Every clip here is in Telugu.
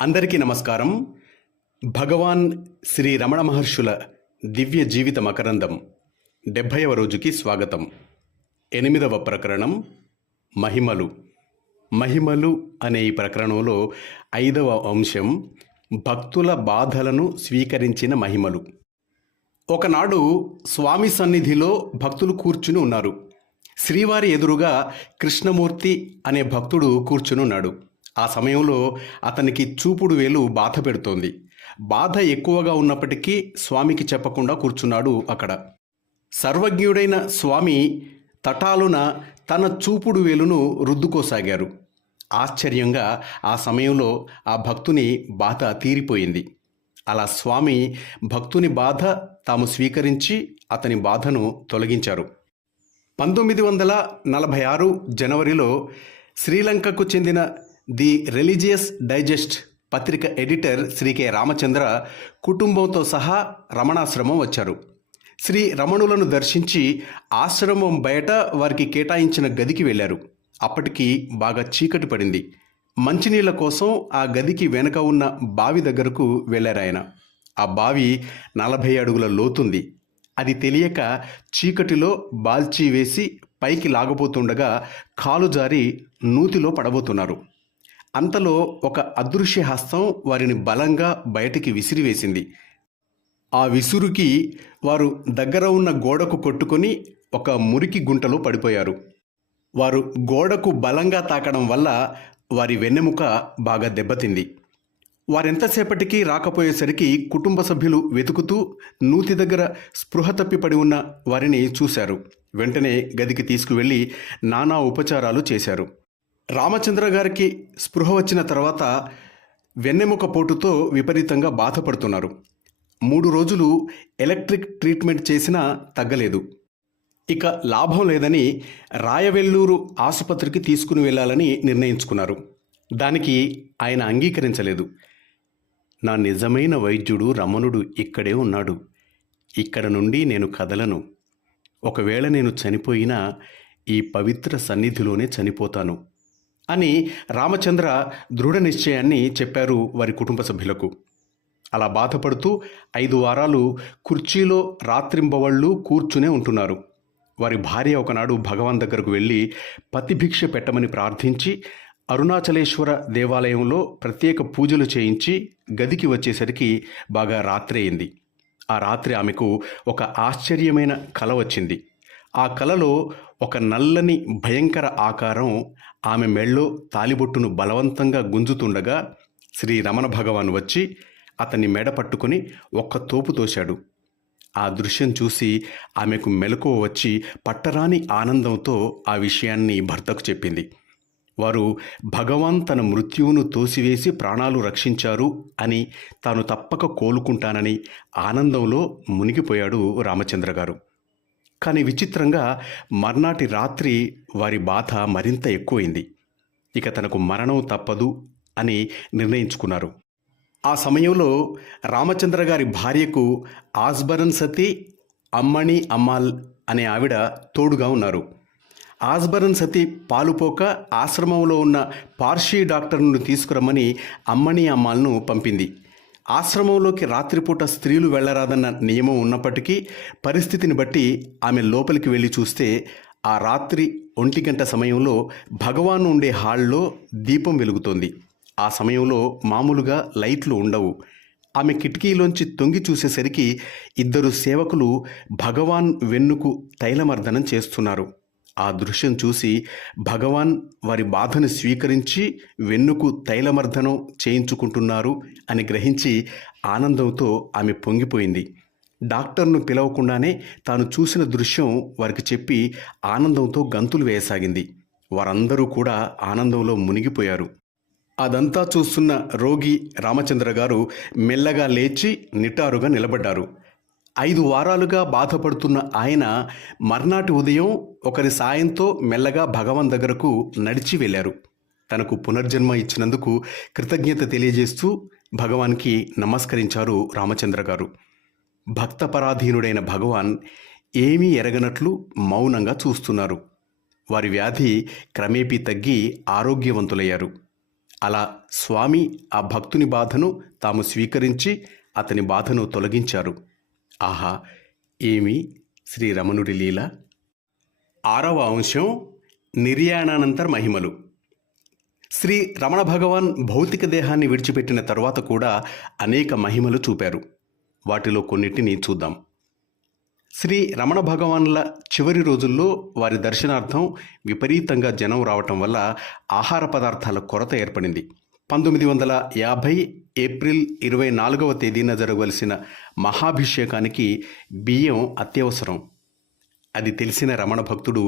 అందరికీ నమస్కారం. భగవాన్ శ్రీ రమణ మహర్షుల దివ్య జీవిత మకరందం 70వ రోజుకి స్వాగతం. 8వ ప్రకరణం మహిమలు. మహిమలు అనే ఈ ప్రకరణంలో 5వ అంశం భక్తుల బాధలను స్వీకరించిన మహిమలు. ఒకనాడు స్వామి సన్నిధిలో భక్తులు కూర్చుని ఉన్నారు. శ్రీవారి ఎదురుగా కృష్ణమూర్తి అనే భక్తుడు కూర్చుని ఉన్నాడు. ఆ సమయంలో అతనికి చూపుడు వేలు బాధ పెడుతోంది. బాధ ఎక్కువగా ఉన్నప్పటికీ స్వామికి చెప్పకుండా కూర్చున్నాడు అక్కడ. సర్వజ్ఞుడైన స్వామి తటాలున తన చూపుడు వేలును రుద్దుకోసాగారు. ఆశ్చర్యంగా ఆ సమయంలో ఆ భక్తుని బాధ తీరిపోయింది. అలా స్వామి భక్తుని బాధ తాము స్వీకరించి అతని బాధను తొలగించారు. 1946 జనవరిలో శ్రీలంకకు చెందిన ది రిలీజియస్ డైజెస్ట్ పత్రిక ఎడిటర్ శ్రీ కె రామచంద్ర కుటుంబంతో సహా రమణాశ్రమం వచ్చారు. శ్రీ రమణులను దర్శించి ఆశ్రమం బయట వారికి కేటాయించిన గదికి వెళ్ళారు. అప్పటికి బాగా చీకటి పడింది. మంచినీళ్ల కోసం ఆ గదికి వెనుక ఉన్న బావి దగ్గరకు వెళ్ళారాయన. ఆ బావి 40 అడుగుల లోతుంది. అది తెలియక చీకటిలో బాల్చీ వేసి పైకి లాగబోతుండగా కాలు జారి నూతిలో పడబోతున్నారు. అంతలో ఒక అదృశ్య హస్తం వారిని బలంగా బయటికి విసిరివేసింది. ఆ విసురుకి వారు దగ్గర ఉన్న గోడకు కొట్టుకొని ఒక మురికి గుంటలో పడిపోయారు. వారు గోడకు బలంగా తాకడం వల్ల వారి వెన్నెముక బాగా దెబ్బతింది. వారెంతసేపటికి రాకపోయేసరికి కుటుంబ సభ్యులు వెతుకుతూ నూతి దగ్గర స్పృహ తప్పిపడి ఉన్న వారిని చూశారు. వెంటనే గదికి తీసుకువెళ్ళి నానా ఉపచారాలు చేశారు. రామచంద్ర గారికి స్పృహ వచ్చిన తర్వాత వెన్నెముక పోటుతో విపరీతంగా బాధపడుతున్నారు. 3 రోజులు ఎలక్ట్రిక్ ట్రీట్మెంట్ చేసినా తగ్గలేదు. ఇక లాభం లేదని రాయవెల్లూరు ఆసుపత్రికి తీసుకుని వెళ్ళాలని నిర్ణయించుకున్నారు. దానికి ఆయన అంగీకరించలేదు. నా నిజమైన వైద్యుడు రమణుడు ఇక్కడే ఉన్నాడు. ఇక్కడ నుండి నేను కదలను. ఒకవేళ నేను చనిపోయినా ఈ పవిత్ర సన్నిధిలోనే చనిపోతాను అని రామచంద్ర దృఢ నిశ్చయాన్ని చెప్పారు వారి కుటుంబ సభ్యులకు. అలా బాధపడుతూ 5 వారాలు కుర్చీలో రాత్రింబవళ్ళు కూర్చునే ఉంటున్నారు. వారి భార్య ఒకనాడు భగవాన్ దగ్గరకు వెళ్ళి పతిభిక్ష పెట్టమని ప్రార్థించి అరుణాచలేశ్వర దేవాలయంలో ప్రత్యేక పూజలు చేయించి గదికి వచ్చేసరికి బాగా రాత్రి అయింది. ఆ రాత్రి ఆమెకు ఒక ఆశ్చర్యమైన కల వచ్చింది. ఆ కలలో ఒక నల్లని భయంకర ఆకారం ఆమె మెళ్ళో తాలిబొట్టును బలవంతంగా గుంజుతుండగా శ్రీ రమణ భగవాన్ వచ్చి అతన్ని మెడ పట్టుకుని ఒక్క తోపు తోశాడు. ఆ దృశ్యం చూసి ఆమెకు మెలకువ వచ్చి పట్టరాని ఆనందంతో ఆ విషయాన్ని భర్తకు చెప్పింది. వారు భగవాన్ తన మృత్యువును తోసివేసి ప్రాణాలు రక్షించారు అని, తాను తప్పక కోలుకుంటానని ఆనందంలో మునిగిపోయాడు రామచంద్ర గారు. కానీ విచిత్రంగా మర్నాటి రాత్రి వారి బాధ మరింత ఎక్కువైంది. ఇక తనకు మరణం తప్పదు అని నిర్ణయించుకున్నారు. ఆ సమయంలో రామచంద్ర గారి భార్యకు ఆస్బరన్ సతీ అమ్మణి అమ్మాల్ అనే ఆవిడ తోడుగా ఉన్నారు. ఆస్బరన్ సతీ పాలుపోక ఆశ్రమంలో ఉన్న పార్షీ డాక్టర్ను తీసుకురమ్మని అమ్మణి అమ్మాల్ను పంపింది. ఆశ్రమంలోకి రాత్రిపూట స్త్రీలు వెళ్లరాదన్న నియమం ఉన్నప్పటికీ పరిస్థితిని బట్టి ఆమె లోపలికి వెళ్ళి చూస్తే ఆ రాత్రి 1 గంట సమయంలో భగవాన్ ఉండే హాల్లో దీపం వెలుగుతోంది. ఆ సమయంలో మామూలుగా లైట్లు ఉండవు. ఆమె కిటికీలోంచి తొంగి చూసేసరికి 2 సేవకులు భగవాన్ వెన్నుకు తైలమర్దనం చేస్తున్నారు. ఆ దృశ్యం చూసి భగవాన్ వారి బాధను స్వీకరించి వెన్నుకు తైలమర్దనం చేయించుకుంటున్నారు అని గ్రహించి ఆనందంతో ఆమె పొంగిపోయింది. డాక్టర్ను పిలవకుండానే తాను చూసిన దృశ్యం వారికి చెప్పి ఆనందంతో గంతులు వేయసాగింది. వారందరూ కూడా ఆనందంలో మునిగిపోయారు. అదంతా చూస్తున్న రోగి రామచంద్ర గారు మెల్లగా లేచి నిటారుగా నిలబడ్డారు. 5 వారాలుగా బాధపడుతున్న ఆయన మర్నాటి ఉదయం ఒకరి సాయంతో మెల్లగా భగవాన్ దగ్గరకు నడిచి వెళ్ళారు. తనకు పునర్జన్మ ఇచ్చినందుకు కృతజ్ఞత తెలియజేస్తూ భగవాన్కి నమస్కరించారు రామచంద్ర గారు. భక్తపరాధీనుడైన భగవాన్ ఏమీ ఎరగనట్లు మౌనంగా చూస్తున్నారు. వారి వ్యాధి క్రమేపీ తగ్గి ఆరోగ్యవంతులయ్యారు. అలా స్వామి ఆ భక్తుని బాధను తాము స్వీకరించి అతని బాధను తొలగించారు. ఆహా, ఏమి శ్రీరమణుడి లీల! 6వ అంశం నిర్యాణానంతర మహిమలు. శ్రీ రమణ భగవాన్ భౌతిక దేహాన్ని విడిచిపెట్టిన తరువాత కూడా అనేక మహిమలు చూపారు. వాటిలో కొన్నిటిని చూద్దాం. శ్రీ రమణ భగవాన్ల చివరి రోజుల్లో వారి దర్శనార్థం విపరీతంగా జనం రావటం వల్ల ఆహార పదార్థాల కొరత ఏర్పడింది. 1950 ఏప్రిల్ 24వ తేదీన జరగవలసిన మహాభిషేకానికి బియ్యం అత్యవసరం. అది తెలిసిన రమణ భక్తుడు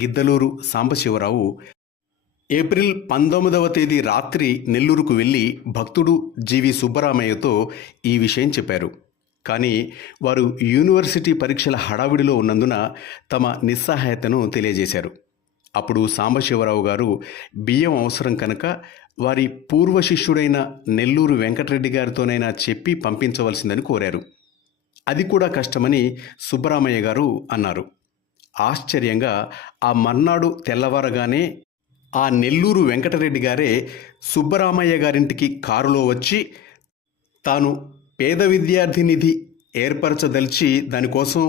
గిద్దలూరు సాంబశివరావు ఏప్రిల్ 19వ తేదీ రాత్రి నెల్లూరుకు వెళ్ళి భక్తుడు జీవి సుబ్బరామయ్యతో ఈ విషయం చెప్పారు. కానీ వారు యూనివర్సిటీ పరీక్షల హడావిడిలో ఉన్నందున తమ నిస్సహాయతను తెలియజేశారు. అప్పుడు సాంబశివరావు గారు బియ్యం అవసరం కనుక వారి పూర్వ శిష్యుడైన నెల్లూరు వెంకటరెడ్డి గారితోనైనా చెప్పి పంపించవలసిందని కోరారు. అది కూడా కష్టమని సుబ్బరామయ్య గారు అన్నారు. ఆశ్చర్యంగా ఆ మర్నాడు తెల్లవారగానే ఆ నెల్లూరు వెంకటరెడ్డి గారే సుబ్బరామయ్య గారింటికి కారులో వచ్చి తాను పేద విద్యార్థి నిధి ఏర్పరచదలిచి దానికోసం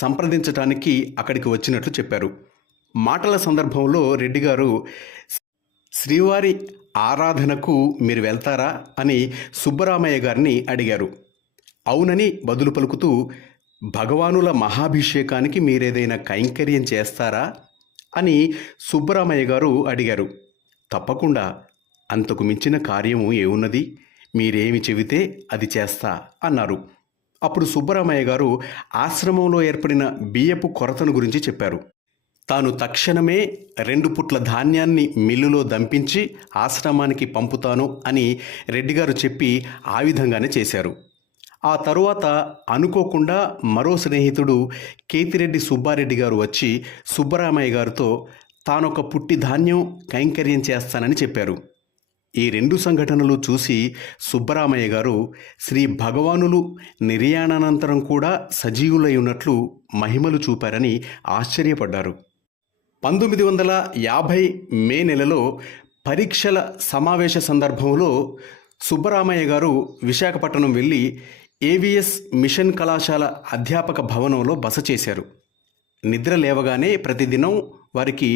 సంప్రదించటానికి అక్కడికి వచ్చినట్లు చెప్పారు. మాటల సందర్భంలో రెడ్డి గారు శ్రీవారి ఆరాధనకు మీరు వెళ్తారా అని సుబ్బరామయ్య గారిని అడిగారు. అవునని బదులు పలుకుతూ భగవానుల మహాభిషేకానికి మీరేదైనా కైంకర్యం చేస్తారా అని సుబ్బరామయ్య గారు అడిగారు. తప్పకుండా, అంతకు మించిన కార్యము ఏమున్నది, మీరేమి చెబితే అది చేస్తా అన్నారు. అప్పుడు సుబ్బరామయ్య గారు ఆశ్రమంలో ఏర్పడిన బియ్యపు కొరతను గురించి చెప్పారు. తాను తక్షణమే 2 పుట్ల ధాన్యాన్ని మిల్లులో దంపించి ఆశ్రమానికి పంపుతాను అని రెడ్డిగారు చెప్పి ఆ విధంగానే చేశారు. ఆ తరువాత అనుకోకుండా మరో స్నేహితుడు కేతిరెడ్డి సుబ్బారెడ్డి గారు వచ్చి సుబ్బరామయ్య గారితో తానొక పుట్టి ధాన్యం కైంకర్యం చేస్తానని చెప్పారు. ఈ 2 సంఘటనలు చూసి సుబ్బరామయ్య గారు శ్రీ భగవానులు నిర్యాణానంతరం కూడా సజీవులై ఉన్నట్లు మహిమలు చూపారని ఆశ్చర్యపడ్డారు. 1950 మే నెలలో పరీక్షల సమావేశ సందర్భంలో సుబ్బరామయ్య గారు విశాఖపట్నం వెళ్ళి ఏవిఎస్ మిషన్ కళాశాల అధ్యాపక భవనంలో బస చేశారు. నిద్ర లేవగానే ప్రతిదినం వారికి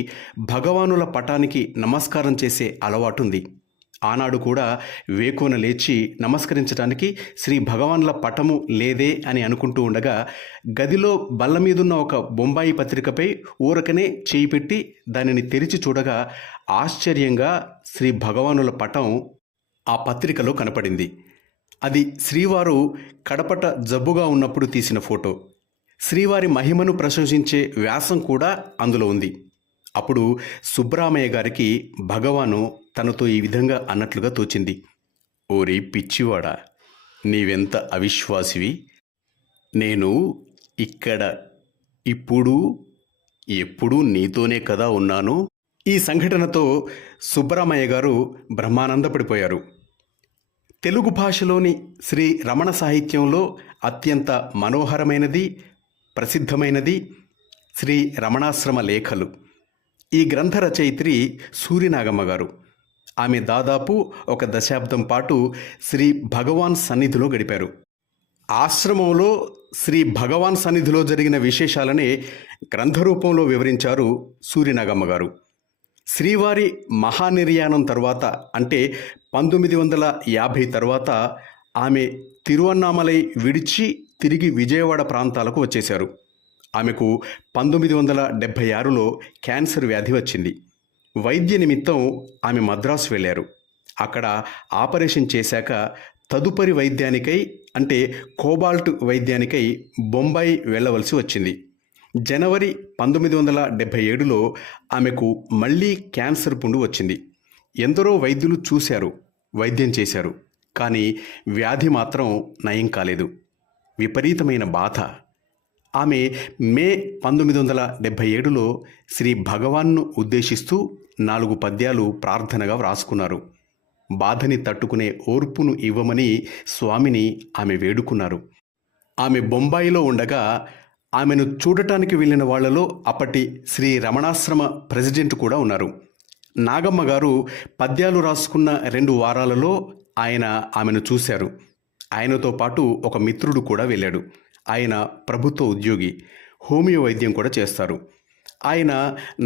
భగవానుల పటానికి నమస్కారం చేసే అలవాటుంది. ఆనాడు కూడా వేకువన లేచి నమస్కరించడానికి శ్రీ భగవాన్ల పటము లేదే అని అనుకుంటూ ఉండగా గదిలో బల్ల మీదున్న ఒక బొంబాయి పత్రికపై ఊరకనే చేయి పెట్టి దానిని తెరిచి చూడగా ఆశ్చర్యంగా శ్రీ భగవానుల పటం ఆ పత్రికలో కనపడింది. అది శ్రీవారు కడపట జబ్బుగా ఉన్నప్పుడు తీసిన ఫోటో. శ్రీవారి మహిమను ప్రశంసించే వ్యాసం కూడా అందులో ఉంది. అప్పుడు సుబ్బరామయ్య గారికి భగవాను తనతో ఈ విధంగా అన్నట్లుగా తోచింది. ఓరి పిచ్చివాడా, నీవెంత అవిశ్వాసివి! నేను ఇక్కడ ఇప్పుడు ఎప్పుడూ నీతోనే కదా ఉన్నాను. ఈ సంఘటనతో సుబ్బరామయ్య గారు బ్రహ్మానందపడిపోయారు. తెలుగు భాషలోని శ్రీ రమణ సాహిత్యంలో అత్యంత మనోహరమైనది, ప్రసిద్ధమైనది శ్రీ రమణాశ్రమ లేఖలు. ఈ గ్రంథ రచయిత్రి సూరినాగమ్మ గారు. ఆమె దాదాపు 1 దశాబ్దం పాటు శ్రీ భగవాన్ సన్నిధిలో గడిపారు. ఆశ్రమంలో శ్రీ భగవాన్ సన్నిధిలో జరిగిన విశేషాలనే గ్రంథరూపంలో వివరించారు సూరినాగమ్మ గారు. శ్రీవారి మహానిర్యాణం తర్వాత అంటే 1950 తర్వాత ఆమె తిరువన్నామలై విడిచి తిరిగి విజయవాడ ప్రాంతాలకు వచ్చేశారు. ఆమెకు 1976లో క్యాన్సర్ వ్యాధి వచ్చింది. వైద్య నిమిత్తం ఆమె మద్రాసు వెళ్ళారు. అక్కడ ఆపరేషన్ చేశాక తదుపరి వైద్యానికై అంటే కోబాల్ట్ వైద్యానికై బొంబాయి వెళ్ళవలసి వచ్చింది. జనవరి 1977లో ఆమెకు మళ్ళీ క్యాన్సర్ పుండు వచ్చింది. ఎందరో వైద్యులు చూశారు, వైద్యం చేశారు, కానీ వ్యాధి మాత్రం నయం కాలేదు. విపరీతమైన బాధ. ఆమె మే 1977లో శ్రీ భగవాన్ను ఉద్దేశిస్తూ 4 పద్యాలు ప్రార్థనగా వ్రాసుకున్నారు. బాధని తట్టుకునే ఓర్పును ఇవ్వమని స్వామిని ఆమె వేడుకున్నారు. ఆమె బొంబాయిలో ఉండగా ఆమెను చూడటానికి వెళ్ళిన వాళ్లలో అప్పటి శ్రీ రమణాశ్రమ ప్రెసిడెంట్ కూడా ఉన్నారు. నాగమ్మ గారు పద్యాలు రాసుకున్న 2 వారాలలో ఆయన ఆమెను చూశారు. ఆయనతో పాటు ఒక మిత్రుడు కూడా వెళ్ళాడు. ఆయన ప్రభుత్వ ఉద్యోగి, హోమియో వైద్యం కూడా చేస్తారు. ఆయన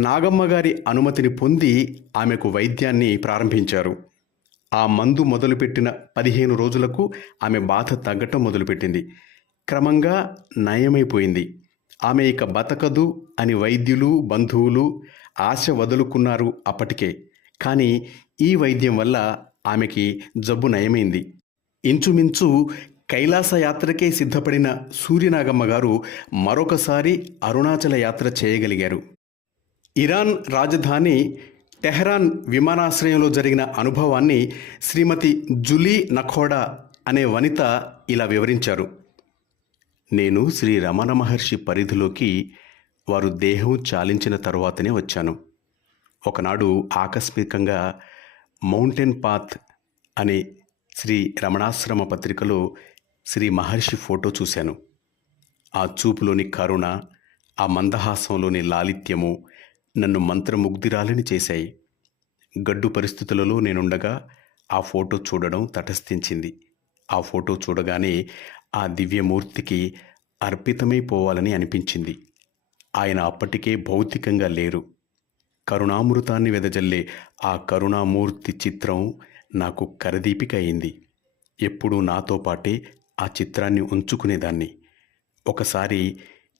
నాగమ్మ గారి అనుమతిని పొంది ఆమెకు వైద్యాన్ని ప్రారంభించారు. ఆ మందు మొదలుపెట్టిన 15 రోజులకు ఆమె బాధ తగ్గటం మొదలుపెట్టింది. క్రమంగా నయమైపోయింది. ఆమె ఇక బతకదు అని వైద్యులు, బంధువులు ఆశ వదులుకున్నారు అప్పటికే. కానీ ఈ వైద్యం వల్ల ఆమెకి జబ్బు నయమైంది. ఇంచుమించు కైలాస యాత్రకే సిద్ధపడిన సూర్యనాగమ్మ గారు మరొకసారి అరుణాచల యాత్ర చేయగలిగారు. ఇరాన్ రాజధాని టెహరాన్ విమానాశ్రయంలో జరిగిన అనుభవాన్ని శ్రీమతి జులీ నఖోడా అనే వనిత ఇలా వివరించారు. నేను శ్రీ రమణ మహర్షి పరిధిలోకి వారు దేహం చాలించిన తరువాతనే వచ్చాను. ఒకనాడు ఆకస్మికంగా మౌంటైన్ పాత్ అనే శ్రీ రమణాశ్రమ పత్రికలో శ్రీ మహర్షి ఫోటో చూశాను. ఆ చూపులోని కరుణ, ఆ మందహాసంలోని లాలిత్యము నన్ను మంత్రముగ్ధురాలిని చేశాయి. గడ్డు పరిస్థితులలో నేనుండగా ఆ ఫోటో చూడడం తటస్థించింది. ఆ ఫోటో చూడగానే ఆ దివ్యమూర్తికి అర్పితమైపోవాలని అనిపించింది. ఆయన అప్పటికే భౌతికంగా లేరు. కరుణామృతాన్ని వెదజల్లే ఆ కరుణామూర్తి చిత్రం నాకు కరదీపిక అయింది. ఎప్పుడూ నాతో పాటే ఆ చిత్రాన్ని ఉంచుకునేదాన్ని. ఒకసారి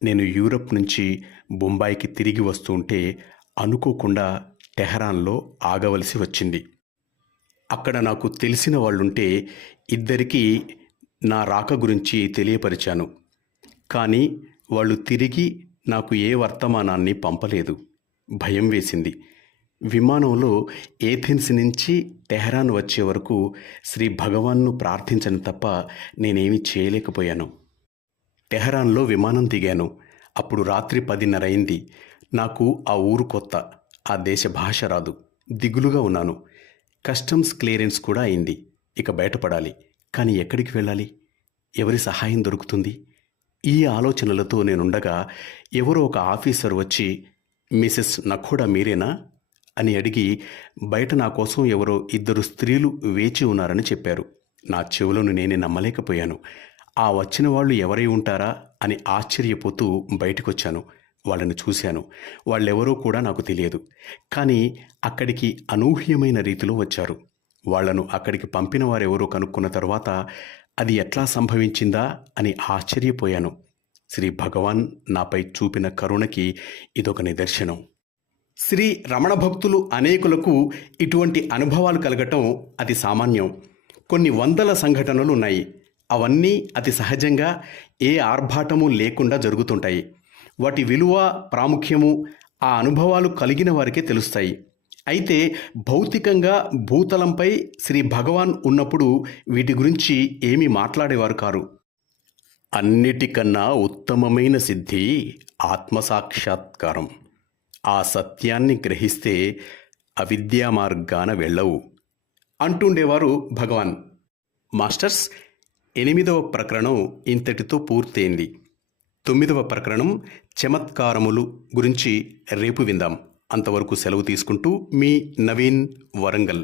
నేను యూరప్ నుంచి బొంబాయికి తిరిగి వస్తుంటే అనుకోకుండా టెహరాన్లో ఆగవలసి వచ్చింది. అక్కడ నాకు తెలిసిన వాళ్ళుంటే ఇద్దరికీ నా రాక గురించి తెలియపరిచాను. కానీ వాళ్ళు తిరిగి నాకు ఏ వర్తమానాన్ని పంపలేదు. భయం వేసింది. విమానంలో ఏథెన్స్ నుంచి టెహరాన్ వచ్చే వరకు శ్రీ భగవాన్ను ప్రార్థించను తప్ప నేనేమీ చేయలేకపోయాను. టెహరాన్లో విమానం దిగాను. అప్పుడు రాత్రి 10:30 అయింది. నాకు ఆ ఊరు కొత్త, ఆ దేశ భాష రాదు. దిగులుగా ఉన్నాను. కస్టమ్స్ క్లియరెన్స్ కూడా అయింది. ఇక బయటపడాలి. కానీ ఎక్కడికి వెళ్ళాలి? ఎవరి సహాయం దొరుకుతుంది? ఈ ఆలోచనలతో నేనుండగా ఎవరో ఒక ఆఫీసర్ వచ్చి, మిసెస్ నఖోడా మీరేనా అని అడిగి బయట నా కోసం ఎవరో 2 స్త్రీలు వేచి ఉన్నారని చెప్పారు. నా చెవులను నేనే నమ్మలేకపోయాను. ఆ వచ్చిన వాళ్ళు ఎవరై ఉంటారా అని ఆశ్చర్యపోతూ బయటకొచ్చాను. వాళ్ళని చూశాను. వాళ్ళెవరో కూడా నాకు తెలియదు. కానీ అక్కడికి అనూహ్యమైన రీతిలో వచ్చారు. వాళ్లను అక్కడికి పంపిన వారెవరో కనుక్కున్న తర్వాత అది ఎట్లా సంభవించిందా అని ఆశ్చర్యపోయాను. శ్రీ భగవాన్ నాపై చూపిన కరుణకి ఇదొక నిదర్శనం. శ్రీ రమణ భక్తులు అనేకులకు ఇటువంటి అనుభవాలు కలగటం అతి సామాన్యం. కొన్ని వందల సంఘటనలు ఉన్నాయి. అవన్నీ అతి సహజంగా ఏ ఆర్భాటము లేకుండా జరుగుతుంటాయి. వాటి విలువ, ప్రాముఖ్యము ఆ అనుభవాలు కలిగిన వారికే తెలుస్తాయి. అయితే భౌతికంగా భూతలంపై శ్రీ భగవాన్ ఉన్నప్పుడు వీటి గురించి ఏమీ మాట్లాడేవారు కారు. అన్నిటికన్నా ఉత్తమమైన సిద్ధి ఆత్మసాక్షాత్కారం. ఆ సత్యాన్ని గ్రహిస్తే అవిద్యా మార్గాన వెళ్ళవు అంటుండేవారు భగవాన్. మాస్టర్స్, 8వ ప్రకరణం ఇంతటితో పూర్తయింది. 9వ ప్రకరణం చమత్కారములు గురించి రేపు విందాం. అంతవరకు సెలవు తీసుకుంటూ మీ నవీన్, వరంగల్.